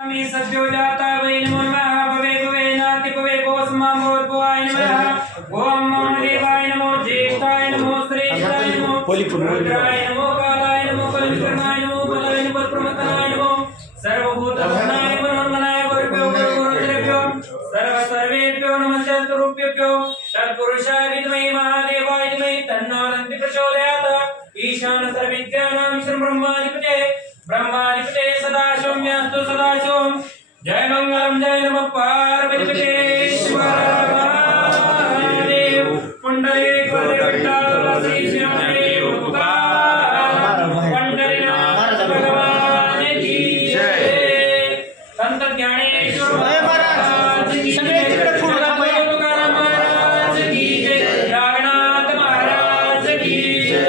मी सद्यो जाता वै नमो नमः भवे भवे नाति भवे कोस्मां भवद्भवाय नमः ओम नमो देवाय नमो ज्येष्ठाय नमो श्रेष्ठाय नमो रुद्राय नमो कालाय नमो कलिकर्णाय नमो बलाय नमो प्रमथनाय नमो सर्वभूतगणाय मनोन्मनाय गुरुभ्यो गुरुदेभ्यो सर्वेभ्यो नमस्ते स्वरूपेभ्यो तत्पुरुषाय विद्महे महादेवाय धीमहि तन्नो दन्ति प्रचोदयात् ईशान सर्वविद्यानां ईश्वर ब्रह्माधिपते सदाशिवम्यास्तु सदाशिवम् जय मंगलम जय नमः पार्वतीपते शिवाय महादेव पुंडरीक विठ्ठल श्री श्यामदेव तुकार पंढरीनाथ भगवान की जय संत ज्ञानेश्वर महाराज की जय तुकाराम महाराज की जय राघनाथ महाराज की जय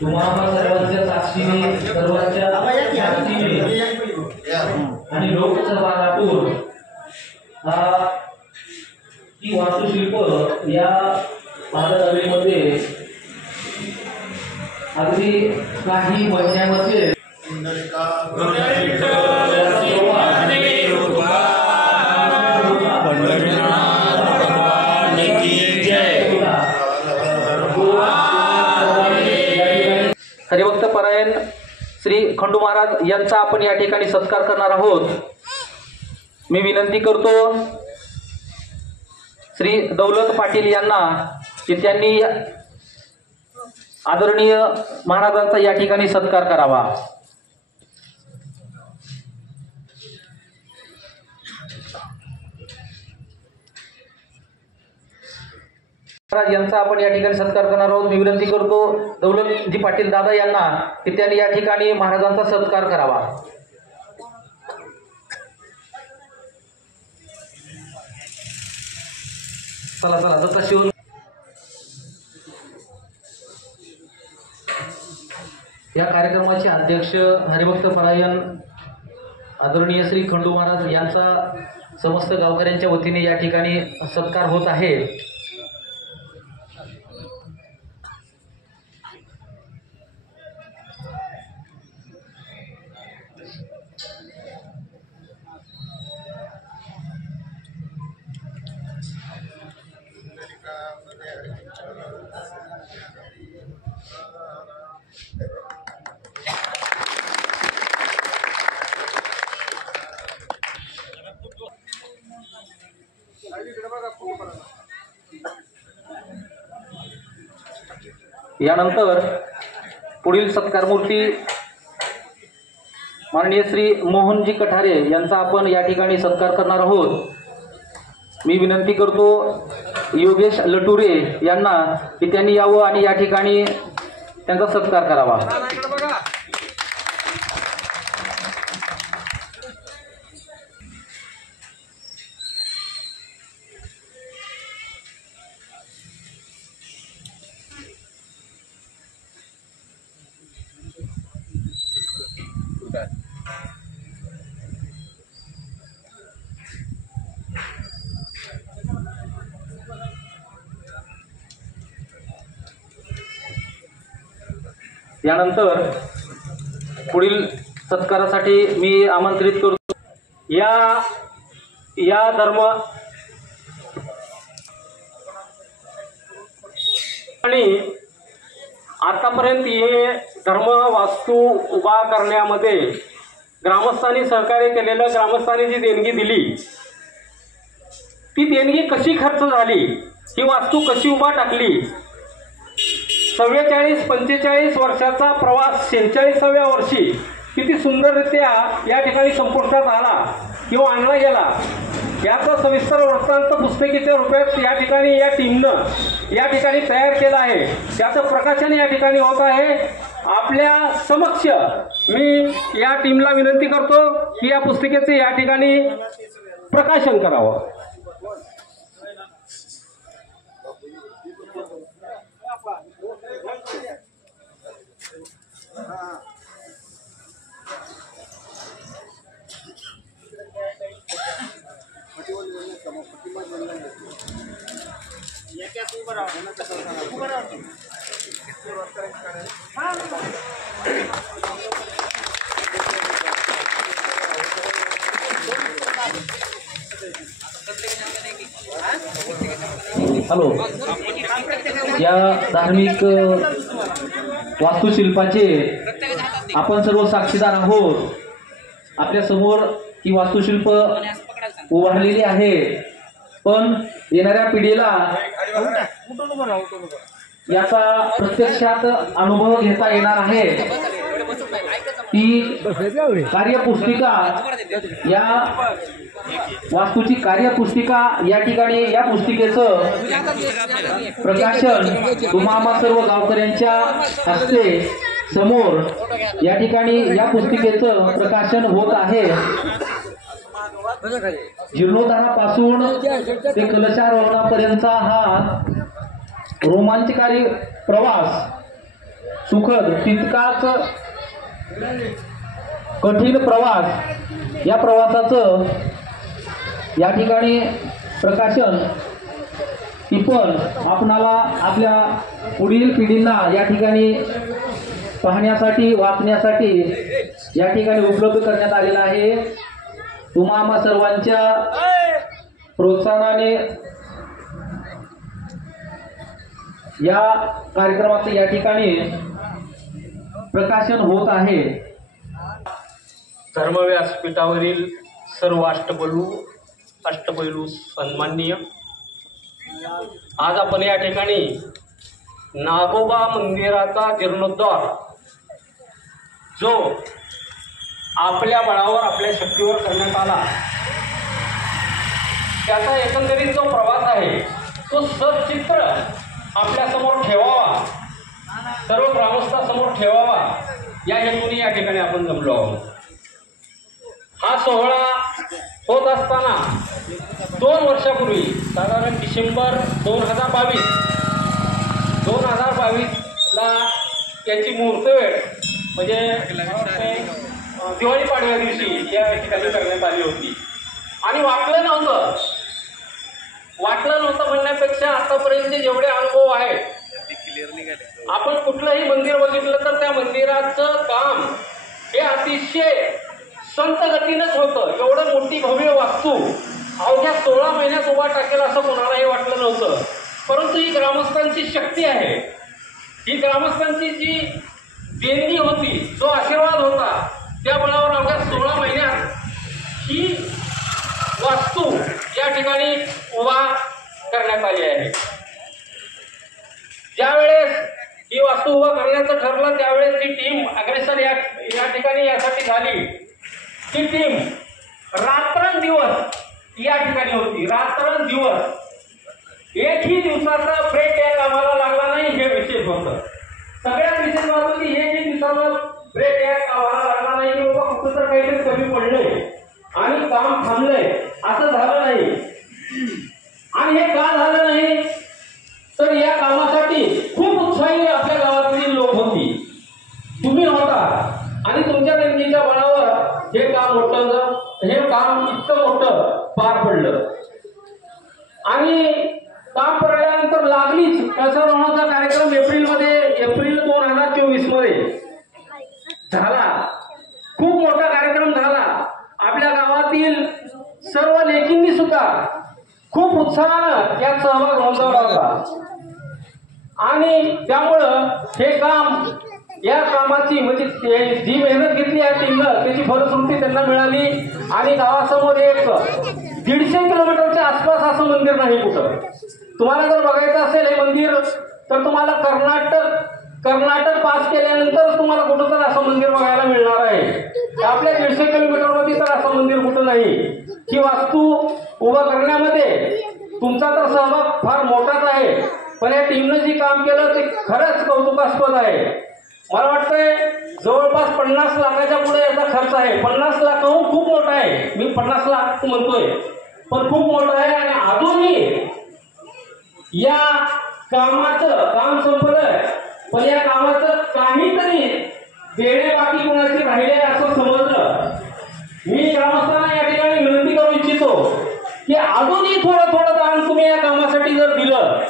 तुम्हाला सर्वांच्या साक्षीने सर्वांच्या आणि लोकसभा लातूर ही वास्तुशिल्प या बाजारपेठेमध्ये अगदी काही महिन्यामध्ये हरिभक्त परायण श्री खंडू महाराज यांचा आपण या ठिकाणी सत्कार करणार आहोत। मी विनंती करतो श्री दौलत पाटील यांना की त्यांनी आदरणीय महाराजांचा या ठिकाणी सत्कार करावा। महाराज यांचा आपण या ठिकाणी सत्कार करणार आहोत। मी विनंती करतो दौलतजी पाटील दादा यांना की त्यांनी या ठिकाणी महाराजांचा सत्कार करावा। चला चला दत्ता शिव या कार्यक्रमाचे अध्यक्ष हरिभक्त परायण आदरणीय श्री खंडू महाराज यांचा समस्त गावकऱ्यांच्या वतीने या ठिकाणी सत्कार होत आहे। यानंतर पुढील सत्कार मूर्ती माननीय श्री मोहनजी कठारे यांचा आपण या ठिकाणी सत्कार करणार आहोत। मी विनंती करतो योगेश लटुरे यांना की त्यांनी यावं आणि या ठिकाणी त्यांचा सत्कार करावा। यानंतर पुढील सत्कारासाठी मी आमंत्रित करतो या धर्म आणि आतापर्यंत हे धर्म वास्तू उभा करण्यामध्ये ग्रामस्थांनी सहकार्य केलेलं, ग्रामस्थांनी जी देणगी दिली ती देणगी कशी खर्च झाली, ही वास्तू कशी उभा टाकली, 44-45 वर्षाचा प्रवास 46व्या वर्षी किती सुंदररित्या या ठिकाणी संपुष्टात आला किंवा आणला गेला याचा सविस्तर वृत्तांत पुस्तकीच्या रूपात या ठिकाणी या टीमनं या ठिकाणी तयार केला आहे। त्याचं प्रकाशन या ठिकाणी होत आहे आपल्या समक्ष। मी या टीमला विनंती करतो की या पुस्तिकेचे या ठिकाणी प्रकाशन करावं। उभं राहा. हॅलो, या धार्मिक वास्तुशिल्पाचे आपण सर्व साक्षीदार आहोत. आपल्या समोर ही वास्तुशिल्प उभारलेली आहे, पण येणाऱ्या पिढीला याचा प्रत्यक्षात अनुभव घेता येणार आहे. ती कार्यपुस्तिका, या वास्तूची कार्यपुस्तिका या ठिकाणी, या पुस्तिकेचं प्रकाशन तुम्हा सर्व गावकऱ्यांच्या हस्ते समोर या ठिकाणी या पुस्तिकेचं प्रकाशन होत आहे. जीर्णोद्धारापासून ते कलशारोहणापर्यंतचा हा रोमांचकारी प्रवास, सुखद तितकाच कठीण प्रवास, या प्रवासाचं या ठिकाणी प्रकाशन टिपण आपणाला आपल्या पुढील पिढींना या ठिकाणी पाहण्यासाठी, वाचण्यासाठी या ठिकाणी उपलब्ध करण्यात आलेला आहे. तुम्हा सर्वांच्या प्रोत्साहनाने या कार्यक्रमाचं या ठिकाणी प्रकाशन होत आहे. धर्मव्यासपीठावरील सर्व अष्टपैलू सन्माननीय, आज आपण या ठिकाणी नागोबा मंदिराचा जीर्णोद्धार जो आपल्या बळावर, आपल्या शक्तीवर करण्यात आला, त्याचा एकंदरीत जो प्रवास आहे तो सचित्र आपल्यासमोर ठेवावा, सर्व ग्रामस्थांसमोर ठेवावा, या हेतूने या ठिकाणी आपण जमलो आहोत. हा सोहळा होत असताना 2 वर्षापूर्वी, साधारण डिसेंबर 2022ला याची मुहूर्तवेळ म्हणजे दिवाळी पाडव्या दिवशी या ठिकाणी करण्यात आली होती. आणि वाटलं नव्हतं म्हणण्यापेक्षा आतापर्यंत जेवढे अनुभव आहेत, आपण कुठलंही मंदिर बघितलं तर त्या मंदिराचं काम हे अतिशय संत गतीनंच होतं. एवढं मोठी भव्य वास्तू अवघ्या 16 महिन्यात उभा टाकेल असं कोणालाही वाटलं नव्हतं. परंतु ही ग्रामस्थांची शक्ती आहे, ही ग्रामस्थांची जी देणगी होती, जो आशीर्वाद होता, त्या बळावर अवघ्या 16 महिन्यात ही वास्तू या ठिकाणी उभा करण्यात आली आहे. ज्यावेळेस ही वास्तू उभा करण्याचं ठरलं त्यावेळेस ती टीम अग्रेसर या ठिकाणी यासाठी झाली. ती टीम रात्रंदिवस या ठिकाणी होती, रात्रंदिवस. एकही दिवसाचा ब्रेक या कामाला लागला नाही, हे विशेष होतं. सगळ्यात विशेष बाब की एकही दिवसाचा ब्रेक या कामाला लागला नाही की बाबा कुठं तर काहीतरी कमी पडलंय आणि काम थांबलंय, असं झालं नाही. आणि हे का झालं नाही तर या कामासाठी खूप उत्साही आपल्या गावातील लोक होती, तुम्ही होता. आणि तुमच्या देणगीच्या बळावर हे काम इतकं मोठं पार पडलं. आणि काम पडल्यानंतर लागलीच कलशारोहणाचा कार्यक्रम एप्रिल 2024 मध्ये झाला. खूप मोठा कार्यक्रम झाला. आपल्या गावातील सर्व लेकींनी सुद्धा खूप उत्साहानं यात सहभाग नोंदवला होता. आणि त्यामुळं हे काम, या कामाची म्हणजे जी मेहनत घेतली या टीमनं त्याची फलश्रुती त्यांना मिळाली. आणि गावासमोर एक 150 किलोमीटरच्या आसपास असं मंदिर नाही कुठं. तुम्हाला जर बघायचं असेल हे मंदिर तर तुम्हाला कर्नाटक पास केल्यानंतर तुम्हाला कुठं तर असं मंदिर बघायला मिळणार आहे. आपल्या 150 किलोमीटरमध्ये तर असं मंदिर कुठं नाही. ही वास्तू उभा करण्यामध्ये तुमचा तर सहभाग फार मोठाच आहे, पण या टीमनं जी काम केलं ते खरंच कौतुकास्पद आहे. मला वाटतंय जवळपास 50 लाखाच्या पुढे याचा खर्च आहे. 50 लाखाहून खूप मोठा आहे. मी 50 लाख म्हणतोय पण खूप मोठं आहे. आणि अजूनही या कामाचं काम संपलंय, पण या कामाचं काहीतरी देणे बाकी कोणाची राहिले असं समजलं. मी ग्रामस्थांना या ठिकाणी विनंती करू इच्छितो की अजूनही थोडं दान तुम्ही या कामासाठी जर दिलं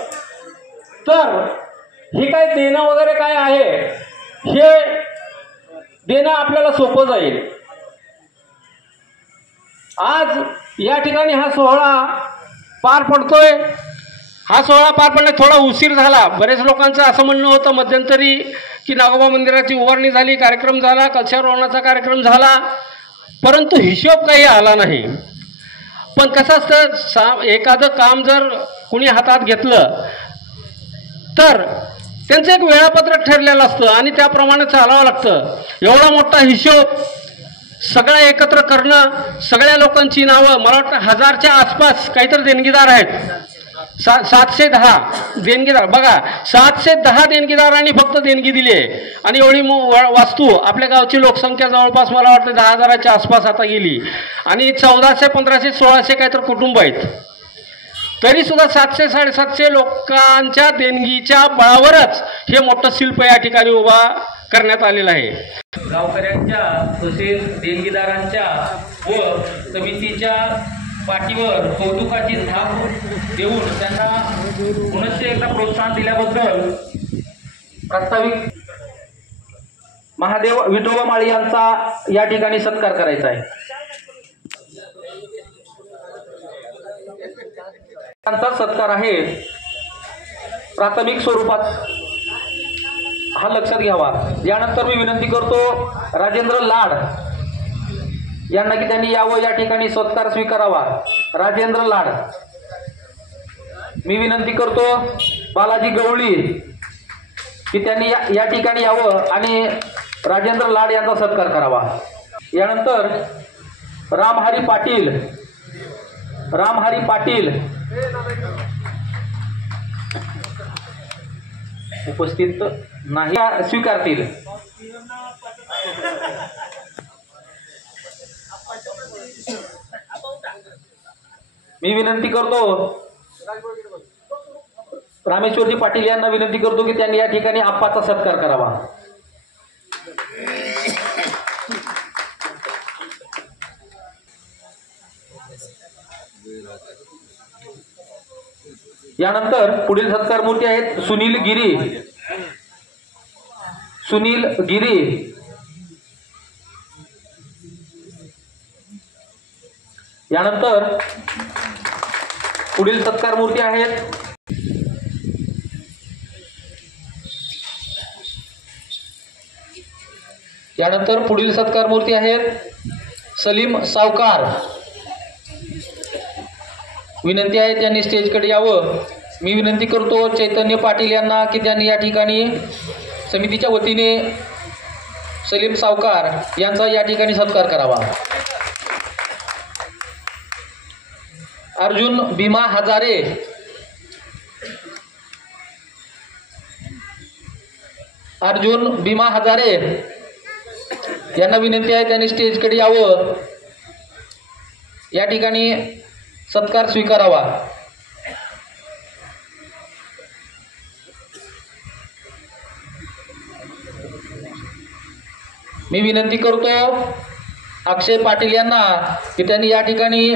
तर हे काय देणं वगैरे काय आहे हे देणं आपल्याला सोपं जाईल. आज या ठिकाणी हा सोहळा पार पडतोय. हा सोहळा पार पडला थोडा उशीर झाला. बरेच लोकांचं असं म्हणणं होतं मध्यंतरी की नागोबा मंदिराची उभारणी झाली, कार्यक्रम झाला, कलशारोहणाचा कार्यक्रम झाला, परंतु हिशोब काही आला नाही. पण कसं असतं, एखादं काम जर कुणी हातात घेतलं तर त्यांचं एक वेळापत्रक ठरलेलं असतं आणि त्याप्रमाणे चालावं लागतं. एवढा मोठा हिशोब सगळं एकत्र करणं, सगळ्या लोकांची नावं, मला वाटतं 1000च्या आसपास काहीतरी देणगीदार आहेत. 710 देणगीदार, बघा 710 देणगीदारांनी फक्त देणगी दिली आहे. आणि एवढी वास्तू, आपल्या गावची लोकसंख्या जवळपास मला वाटतं 10,000च्या आसपास आता गेली. आणि 1400, 1500, 1600 काहीतरी कुटुंब आहेत. तरी सुद्धा 700-750 लोकांच्या देणगीच्या बळावरच हे मोठं शिल्प या ठिकाणी उभा करण्यात आलेलं आहे. गावकऱ्यांच्या तसेच देणगीदारांच्या व समितीच्या पाठीवर कौतुकाची थाप देऊन त्यांना पुनश्च एकदा प्रोत्साहन दिल्याबद्दल प्रास्ताविक महादेव विठोबा माळी यांचा या ठिकाणी सत्कार करायचा आहे. त्यांचा सत्कार आहे प्राथमिक स्वरूपात, हा लक्षात घ्यावा. यानंतर मी विनंती करतो राजेंद्र लाड यांना की त्यांनी यावं, या ठिकाणी सत्कार स्वीकारावा. राजेंद्र लाड, मी विनंती करतो बालाजी गवळी की त्यांनी या ठिकाणी यावं आणि राजेंद्र लाड यांचा सत्कार करावा. यानंतर रामहरी पाटील उपस्थित नाही, स्वीकारतील. मी विनंती करतो रामेश्वरजी पाटील यांना विनंती करतो की त्यांनी या ठिकाणी आप्पाचा सत्कार करावा. यानंतर पुढील सत्कार मूर्ती आहेत सुनील गिरी. यानंतर पुढील सत्कार मूर्ती आहेत सलीम सावकार. विनंती आहे त्यांनी स्टेजकडे यावं. मी विनंती करतो चैतन्य पाटील यांना की त्यांनी या ठिकाणी समितीच्या वतीने सलीम सावकार यांचा या ठिकाणी सत्कार करावा. अर्जुन भीमा हजारे, यांना विनंती आहे त्यांनी स्टेजकडे यावं, या ठिकाणी सत्कार स्वीकारावा. मी विनंती करतो अक्षय पाटील यांना की त्यांनी या ठिकाणी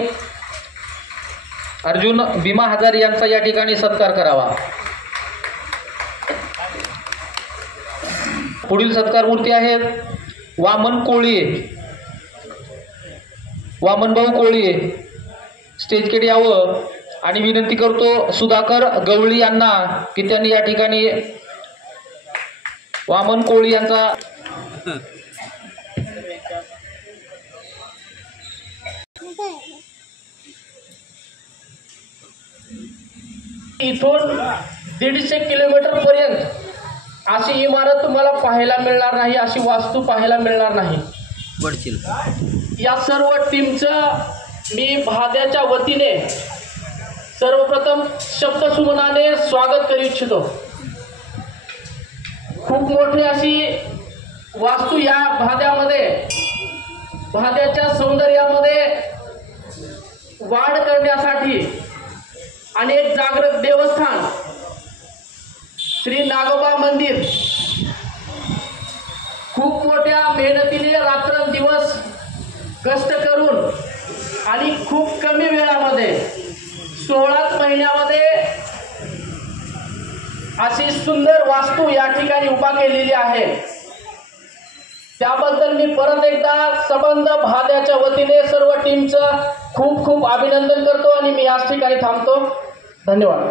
अर्जुन भीमा हजारे यांचा या ठिकाणी सत्कार करावा. पुढील सत्कार मूर्ती आहेत वामनभाऊ कोळी. स्टेजकडे यावं आणि विनंती करतो सुधाकर गवळी यांना की त्यांनी या ठिकाणी वामन कोळी यांचा इथून 150 किलोमीटर पर्यंत अशी इमारत तुम्हाला पाहायला मिळणार नाही, अशी वास्तू पाहायला मिळणार नाही. या सर्व टीमचं मी भाद्याच्या वतीने सर्वप्रथम शब्दसुमनाने स्वागत करू इच्छितो. खूप मोठी अशी वास्तू या भाद्याच्या सौंदर्यामध्ये वाढ करण्यासाठी आणि एक जागृत देवस्थान श्री नागोबा मंदिर खूप मोठ्या मेहनतीने रात्रंदिवस कष्ट करून आणि खूप कमी वेळामध्ये 16 महिन्यामध्ये अशी सुंदर वास्तू या ठिकाणी उभा केलेली आहे. त्याबद्दल मी परत एकदा संबंध भाद्याच्या वतीने सर्व टीमचं खूप खूप अभिनंदन करतो आणि मी याच ठिकाणी थांबतो. धन्यवाद.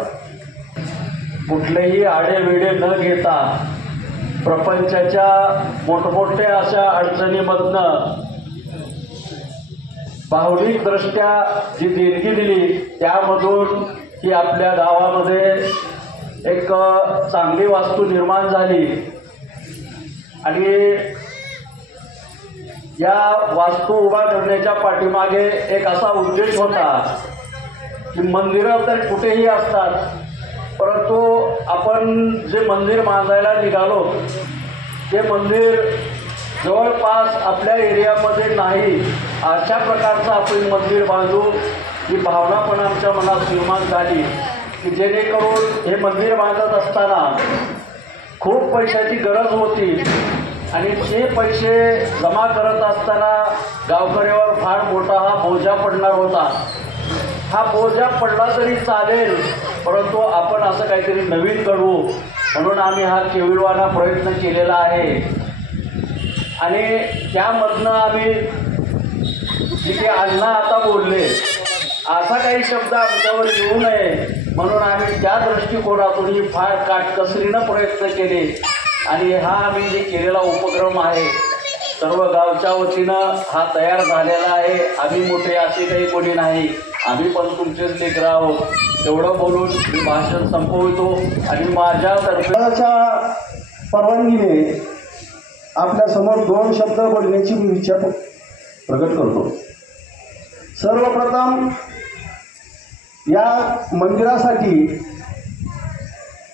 कुठलेही आडेवेडे न घेता प्रपंचाच्या मोठमोठ्या अशा अडचणीमधनं भावनिकदृष्ट्या जी देणगी दिली त्यामधून ही आपल्या गावामध्ये एक चांगली वास्तू निर्माण झाली आणि या वास्तू उभा करण्याच्या पाठीमागे एक असा उद्देश होता की मंदिरं तर कुठेही असतात, परंतु आपण जे मंदिर बांधायला निघालो ते मंदिर जवळपास आपल्या एरियामध्ये नाही अशा प्रकारचं आपण मंदिर बांधू ही भावना पण आमच्या मनात निर्माण झाली की जेणेकरून हे मंदिर बांधत असताना खूप पैशाची गरज होती आणि ते पैसे जमा करत असताना गावकऱ्यावर फार मोठा हा बोजा पडणार होता. हा बोजा पडला तरी चालेल, परंतु आपण असं काहीतरी नवीन करू म्हणून आम्ही हा केविलवाना प्रयत्न केलेला आहे आणि त्यामधनं आम्ही जिथे अण्णा आता बोलले असा काही शब्द आमच्यावर येऊ नये म्हणून आम्ही त्या दृष्टिकोनातूनही फार काटकसरीनं प्रयत्न केले आणि हा आम्ही जे केलेला उपक्रम आहे सर्व गावच्या वतीनं हा तयार झालेला आहे. आम्ही मोठे असे काही कोणी नाही, आम्ही पण तुमचेच लेकरं आहोत एवढं बोलून मी भाषण संपवितो आणि माझ्यातर्फे परवानगीने आपल्यासमोर 2 शब्द बोलण्याची मी इच्छा प्रकट करतो. सर्वप्रथम या मंदिरासाठी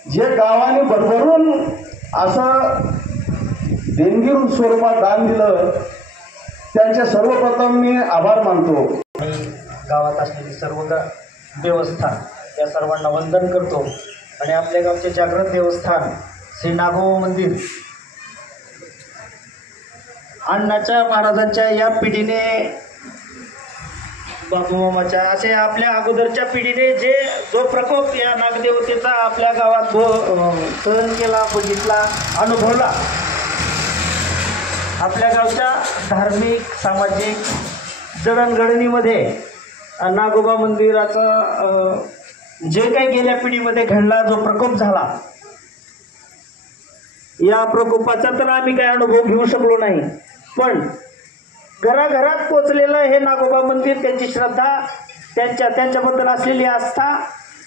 जे गावाने भरभरून असं देणगी स्वरूपात दान दिलं त्यांचे सर्वप्रथम मी आभार मानतो. गावात असलेली सर्व देवस्थान या सर्वांना वंदन करतो आणि आपल्या गावचे जागृत देवस्थान श्री नागोबा मंदिर अण्णाच्या महाराजांच्या या पिढीने बाबूमामाच्या असे आपल्या अगोदरच्या पिढीने जो प्रकोप या नागदेवतेचा आपल्या गावात सहन केला, बघितला, अनुभवला, आपल्या गावच्या धार्मिक सामाजिक जडणघडणीमध्ये नागोबा मंदिराचा जे काही गेल्या पिढीमध्ये घडला जो प्रकोप झाला या प्रकोपाचा तर आम्ही काही अनुभव घेऊ शकलो नाही, पण घराघरात पोचलेलं हे नागोबा मंदिर त्यांची श्रद्धा त्यांच्याबद्दल असलेली आस्था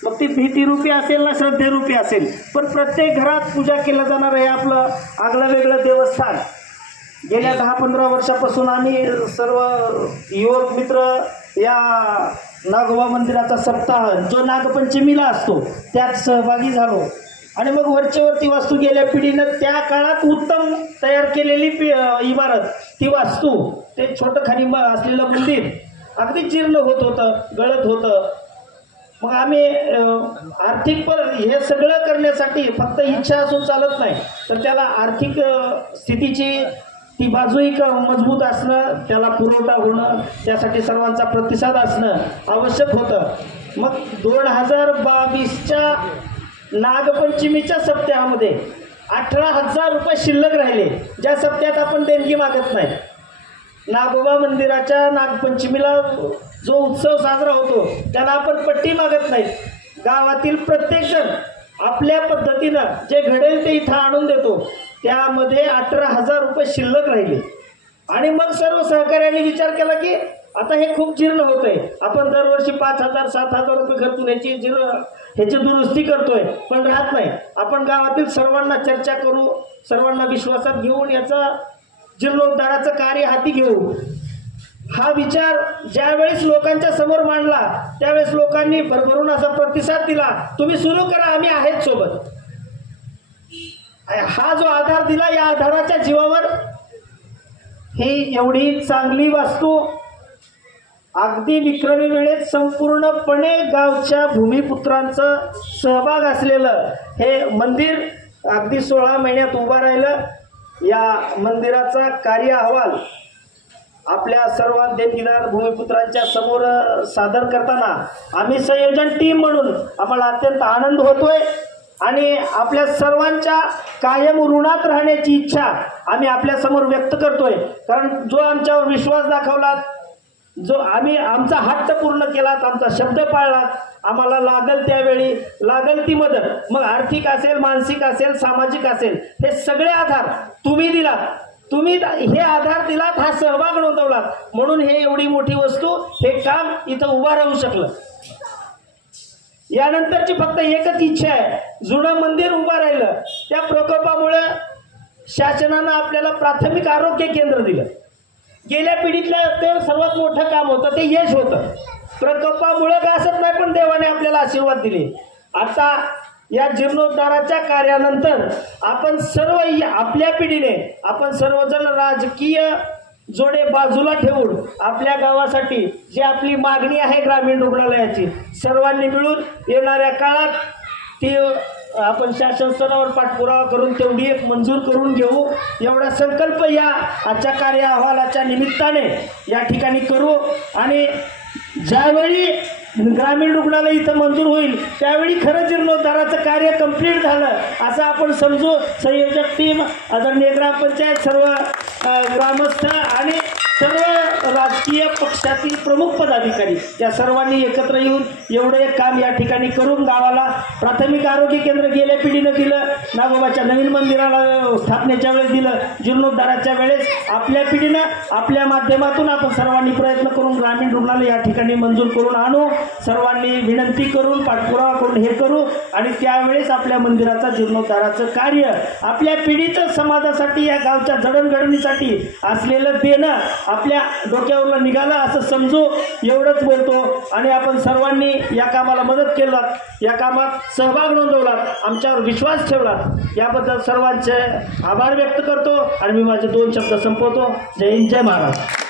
मग ती भीतीरूपी असेल ना श्रद्धेरूपी असेल, पण प्रत्येक घरात पूजा केलं जाणार हे आपलं आगळं वेगळं देवस्थान. गेल्या 10-15 वर्षापासून आम्ही सर्व युवक मित्र या नागोबा मंदिराचा सप्ताह जो नागपंचमीला असतो त्यात सहभागी झालो आणि मग वरची वास्तू गेल्या पिढीनं त्या काळात उत्तम तयार केलेली इमारत ती वास्तू ते छोटं खाली असलेलं मंदिर अगदी जीर्ण होत होतं, गळत होतं. मग आम्ही आर्थिक हे सगळं करण्यासाठी फक्त इच्छा असून चालत नाही, तर त्याला आर्थिक स्थितीची ती बाजूही मजबूत असणं, त्याला पुरवठा होणं, त्यासाठी सर्वांचा प्रतिसाद असणं आवश्यक होतं. मग 2022च्या नागपंचमीच्या सप्त्यामध्ये 18,000 रुपये शिल्लक राहिले, ज्या सप्त्यात आपण देणगी मागत नाही. नागोबा मंदिराच्या नागपंचमीला जो उत्सव साजरा होतो त्याला आपण पट्टी मागत नाही. गावातील प्रत्येकजण आपल्या पद्धतीनं जे घडेल ते इथं आणून देतो. त्यामध्ये 18,000 रुपये शिल्लक राहिले आणि मग सर्व सहकार्यांनी विचार केला की आता हे खूप जीर्ण होत आहे, आपण दरवर्षी 5,000-7,000 रुपये खर्चून ह्याची दुरुस्ती करतोय, पण राहत नाही. आपण गावातील सर्वांना चर्चा करू, सर्वांना विश्वासात घेऊन याचा जीर्णोद्धाराचं कार्य हाती घेऊ. हा विचार ज्यावेळेस लोकांच्या समोर मांडला त्यावेळेस लोकांनी भरभरून असा प्रतिसाद दिला, तुम्ही सुरू करा, आम्ही आहेत सोबत. हा जो आधार दिला या आधाराच्या जीवावर ही एवढी चांगली वास्तू अगदी विक्रमी वेळेत संपूर्णपणे गावच्या भूमिपुत्रांचा सहभाग असलेलं हे मंदिर अगदी 16 महिन्यात उभा राहिलं. या मंदिराचा कार्य अहवाल आपल्या सर्व देणगीदार भूमिपुत्रांच्या समोर सादर करताना आम्ही संयोजन टीम म्हणून आम्हाला अत्यंत आनंद होतोय आणि आपल्या सर्वांच्या कायम ऋणात राहण्याची इच्छा आम्ही आपल्या समोर व्यक्त करतोय. कारण जो आमच्यावर विश्वास दाखवला जो आम्ही आमचा हट्ट पूर्ण केलात, आमचा शब्द पाळलात, आम्हाला लागल त्यावेळी लागल ती मदत, मग आर्थिक असेल, मानसिक असेल, सामाजिक असेल, हे सगळे आधार तुम्ही दिलात. तुम्ही हे आधार दिलात, हा सहभाग नोंदवलात, म्हणून हे एवढी मोठी वस्तू, हे काम इथं उभा राहू शकलं. यानंतरची फक्त एकच इच्छा आहे, जुनं मंदिर उभं राहिलं. त्या प्रकल्पामुळे शासनानं आपल्याला प्राथमिक आरोग्य केंद्र दिलं. गेल्या पिढीतलं ते सर्वात मोठं काम होतं, ते यश होतं. प्रकल्पामुळे का असत नाही, पण देवाने आपल्याला आशीर्वाद दिले. आता या जीर्णोद्धाराच्या कार्यानंतर आपण सर्व आपल्या पिढीने, आपण सर्वजण राजकीय जोडे बाजूला ठेवून आपल्या गावासाठी जी आपली मागणी आहे ग्रामीण रुग्णालयाची, सर्वांनी मिळून येणाऱ्या काळात ती आपण शासन स्तरावर पाठपुरावा करून तेवढी एक मंजूर करून घेऊ, एवढा संकल्प या आजच्या कार्य अहवालाच्या निमित्ताने या ठिकाणी करू. आणि ज्यावेळी ग्रामीण रुग्णालय इथं मंजूर होईल त्यावेळी खरं जीर्णोद्धाराचं कार्य कंप्लीट झालं असं आपण समजू. संयोजक टीम, आदरणीय ग्रामपंचायत, सर्व ग्रामस्थ आणि सर्व राजकीय पक्षातील प्रमुख पदाधिकारी या सर्वांनी एकत्र येऊन एवढं एक काम या ठिकाणी करून गावाला प्राथमिक आरोग्य केंद्र गेल्या पिढीनं दिलं, नागोबाच्या नवीन मंदिराला स्थापनेच्या वेळेस दिलं, जीर्णोद्धाराच्या वेळेस आपल्या पिढीनं आपल्या माध्यमातून आपण सर्वांनी प्रयत्न करून ग्रामीण रुग्णालय या ठिकाणी मंजूर करून आणू. सर्वांनी विनंती करून पाठपुरावा करून हे करू आणि त्यावेळेस आपल्या मंदिराचा जीर्णोद्धाराचं कार्य आपल्या पिढीचं समाजासाठी, या गावच्या जडणघडणीसाठी असलेलं देणं आपल्या डोक्यावर निघालं असं समजू. एवढंच बोलतो. आणि आपण सर्वांनी या कामाला मदत केलात, या कामात सहभाग नोंदवलात, आमच्यावर विश्वास ठेवलात, याबद्दल सर्वांचे आभार व्यक्त करतो आणि मी माझे 2 शब्द संपवतो. जय हिंद, जय महाराष्ट्र.